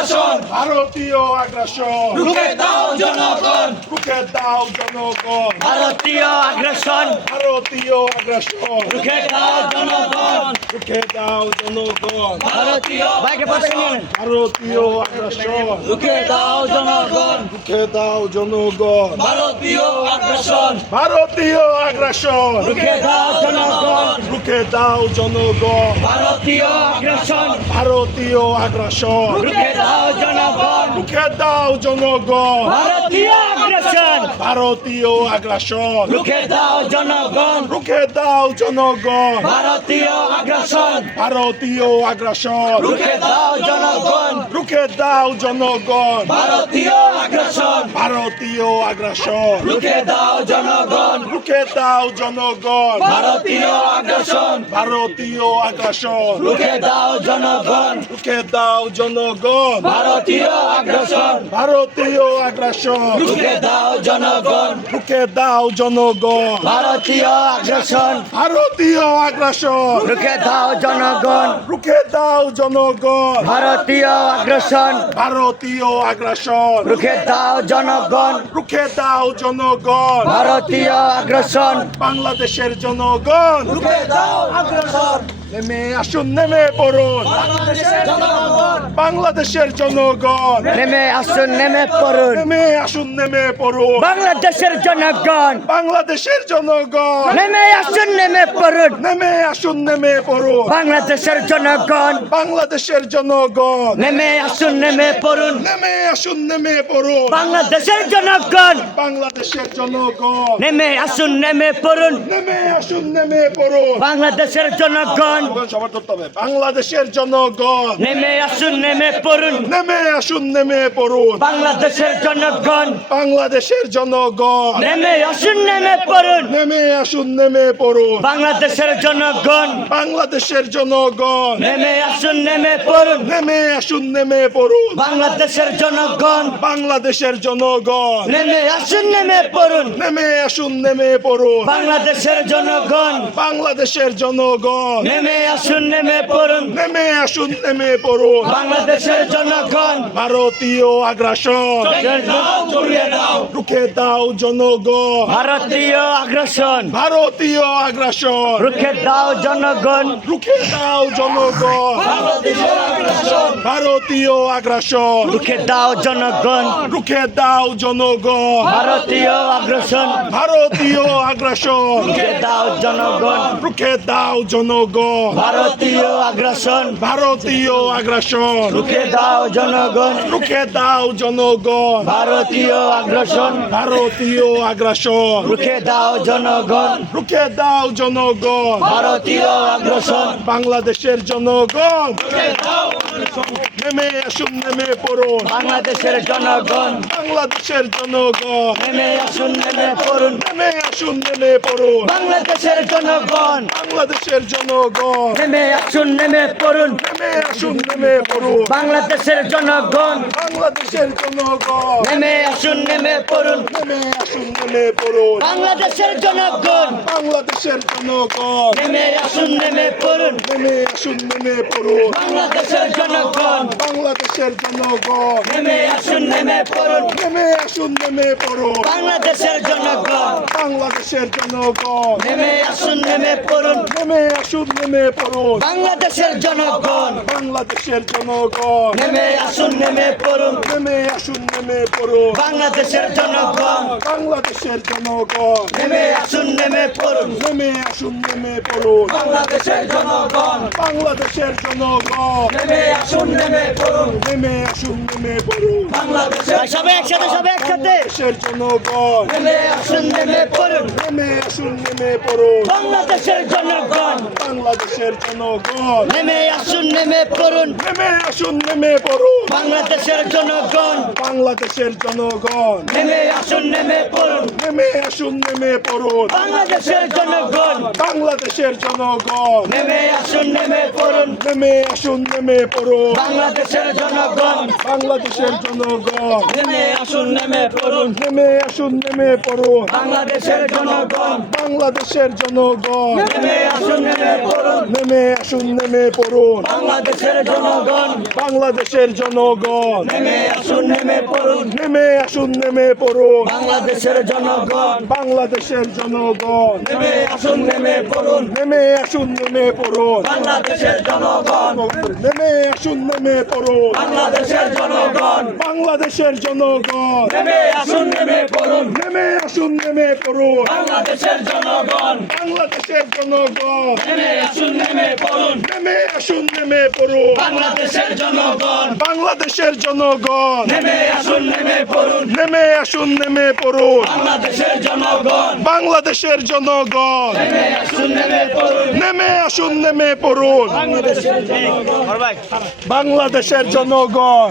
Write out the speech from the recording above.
আগ্রাসন, ভারতীয় আগ্রাসন, রুখে দাও জনগণ, রুখে দাও জনগণ, ভারতীয় আগ্রাসন, ভারতীয় আগ্রাসন, রুখে দাও জনগণ, রুখে দাও জনগণ, ভারতীয় আগ্রাসন, ভারতীয় আগ্রাসন, রুখে দাও জনগণ, রুখে দাও জনগণ, ভারতীয় আগ্রাসন, ভারতীয় আগ্রাসন, রুখে দাও জনগণ, রুখে দাও জনগণ, ভারতীয় আগ্রাসন, ভারতীয় আগ্রাসন, রুখে দাও জনগণ, রুখে দাও জনগণ, ভারতীয় আগ্রাসন, ভারতীয় আগ্রাসন, রুখে দাও জনগণ, রুখে দাও জনগণ, ভারতীয় আগ্রাসন, ভারতীয় আগ্রাসন, রুখে দাও জনগণ, রুখে দাও জনগণ, ভারতীয় আগ্রাসন, ভারতীয় আগ্রাসন, রুখে দাও জনগণ, রুখে দাও জনগণ, ভারতীয় আগ্রাসন, ভারতীয় আগ্রাসন, রুখে দাও জনগণ, রুখে দাও জনগণ, ভারতীয় আগ্রাসন, ভারতীয় আগ্রাসন, রুখে দাও জনগণ, রুখে দাও জনগণ, ভারতীয় আগ্রাসন, ভারতীয় আগ্রাসন, রুখে দাও জনগণ, রুখে দাও জনগণ, ভারতীয় আগ্রাসন, ভারতীয় আগ্রাসন, রুখে দাও জনগণ, রুখে দাও জনগণ, ভারতীয় আগ্রাসন, বাংলাদেশের জনগণ, রুখে দাও আগ্রাসন, নেমে আসুন, নেমে পড়ুন, বাংলাদেশের জনগণ, বাংলাদেশের জনগণ, নেমে আসুন, নেমে পড়ুন, নেমে আসুন, নেমে পড়ুন, বাংলাদেশের জনগণ, বাংলাদেশের জনগণ, নেমে আসুন, নেমে পড়ুন, নেমে আসুন, নেমে পড়ুন, বাংলাদেশের জনগণ, বাংলাদেশের জনগণ, নেমে আসুন, নেমে পড়ুন, নেমে আসুন, নেমে পড়ুন, বাংলাদেশের জনগণ, বাংলাদেশের জনগণ, নেমে আসুন, নেমে পড়ুন, নেমে আসুন, নেমে পড়ুন, বাংলাদেশের জনগণ, সবার ধরতে হবে, বাংলাদেশের জনগণ, নেমে আসুন, নেমে পড়ুন, নেমে আসুন, নেমে পড়ুন, বাংলাদেশের জনগণ, বাংলাদেশের জনগণ, নেমে আসুন, নেমে পড়ুন, নেমে আসুন, নেমে পড়ুন, বাংলাদেশের জনগণ, বাংলাদেশের জনগণ, নেমে আসুন, নেমে পড়ুন, নেমে আসুন, নেমে পড়ুন, বাংলাদেশের জনগণ, বাংলাদেশের জনগণ, নেমে আসুন, নেমে পড়ুন, নেমে আসুন, নেমে পড়ুন, বাংলাদেশের জনগণ, বাংলাদেশের জনগণ, নেমে আসুন, নেমে পড়ুন, নেমে আসুন, নেমে পড়ুন, বাংলাদেশের জনগণ, ভারতীয় আগ্রাসন, রুখে দাও জনগণ, ভারতীয় আগ্রাসন, ভারতীয় আগ্রাসন, রুখে দাও জনগণ, রুখে দাও জনগণ, ভারতীয় আগ্রাসন, রুখে দাও জনগণ, রুখে দাও জনগণ, ভারতীয় আগ্রাসন, ভারতীয় আগ্রাসন, রুখে দাও জনগণ, রুখে দাও জনগণ, ভারতীয় আগ্রাসন, ভারতীয় আগ্রাসন, রুখে দাও জনগণ, রুখে দাও জনগণ, ভারতীয় আগ্রাসন, ভারতীয় আগ্রাসন, রুখে দাও জনগণ, রুখে দাও জনগণ, ভারতীয় আগ্রাসন, বাংলাদেশের জনগণ, নেমে আসুন, নেমে পড়ুন, বাংলাদেশের জনগণ, বাংলাদেশের জনগণ, নেমে আসুন, নেমে পড়ুন, নেমে আসুন, নেমে পড়ুন, বাংলাদেশের জনগণ, বাংলাদেশের জনগণ, নেমে আসুন, নেমে পড়ুন, নেমে আসুন, নেমে পড়ুন, বাংলাদেশের জনগণ, বাংলাদেশের জনগণ, নেমে আসুন, নেমে পড়ুন, নেমে আসুন, নেমে পড়ুন, বাংলাদেশের জনগণ, বাংলাদেশের জনগণ, নেমে আসুন, নেমে পড়ুন, নেমে আসুন, নেমে পড়ুন, বাংলাদেশের জনগণ, বাংলাদেশের জনগণ, নেমে আসুন, নেমে পড়ুন, নেমে আসুন, নেমে পড়ুন, বাংলাদেশের জনগণ, বাংলাদেশের জনগণ, নেমে আসুন, নেমে পড়ুন, নেমে আসুন, নেমে পড়ুন, বাংলাদেশের জনগণ, বাংলাদেশের জনগণ, নেমে আসুন, নেমে পড়ুন, নেমে আসুন, নেমে পড়ুন, বাংলাদেশের জনগণ, বাংলাদেশের জনগণ, নেমে আসুন, নেমে পড়ুন, নেমে আসুন, নেমে পড়ুন, বাংলাদেশের জনগণ, বাংলাদেশের জনগণ, নেমে আসুন, নেমে পড়ুন, নেমে আসুন, নেমে পড়ুন, বাংলাদেশের সবাই একসাথে, সবাই একসাথে, দেশের জনগণ, নেমে আসুন, নেমে পড়ুন, নেমে আসুন, নেমে পড়ুন, বাংলাদেশের জনগণ, বাংলাদেশের জনগণ, নেমে আসুন, নেমে পড়ুন, নেমে আসুন, নেমে পড়ুন, বাংলাদেশের জনগণ, বাংলাদেশের জনগণ, নেমে আসুন, নেমে পড়ুন, নেমে আসুন, নেমে পড়ুন, বাংলাদেশের জনগণ, বাংলাদেশের জনগণ, নেমে আসুন, নেমে পড়ুন, নেমে আসুন, নেমে পড়ুন, বাংলাদেশের জনগণ, বাংলাদেশের জনগণ নেমে আসুন নেমে পড়ুন নেমে আসুন নেমে পড়ুন বাংলাদেশের জনগণ বাংলাদেশের জনগণ নেমে আসুন নেমে পড়ুন নেমে আসুন নেমে পড়ুন বাংলাদেশের জনগণ বাংলাদেশের জনগণ নেমে আসুন নেমে পড়ুন নেমে আসুন নেমে পড়ুন বাংলাদেশের জনগণ বাংলাদেশের জনগণ নেমে আসুন নেমে পড়ুন নেমে আসুন নেমে পড়ুন বাংলাদেশের জনগণ নেমে আসুন নেমে পড়ুন বাংলাদেশের জনগণ বাংলাদেশের জনগণ নেমে আসুন নেমে পড়ুন নেমে আসুন নেমে পড়ুন বাংলাদেশের জনগণ বাংলাদেশের জনগণ নেমে আসুন নেমে পড়ুন নেমে আসুন নেমে পড়ুন বাংলাদেশের জনগণ বাংলাদেশের জনগণ নেমে আসুন নেমে পড়ুন নেমে আসুন নেমে পড়ুন বাংলাদেশের জনগণ বাংলাদেশের জনগণ নেমে আসুন নেমে পড়ুন নেমে আসুন নেমে পড়ুন বাংলাদেশের জনগণ বাংলাদেশের জনগণ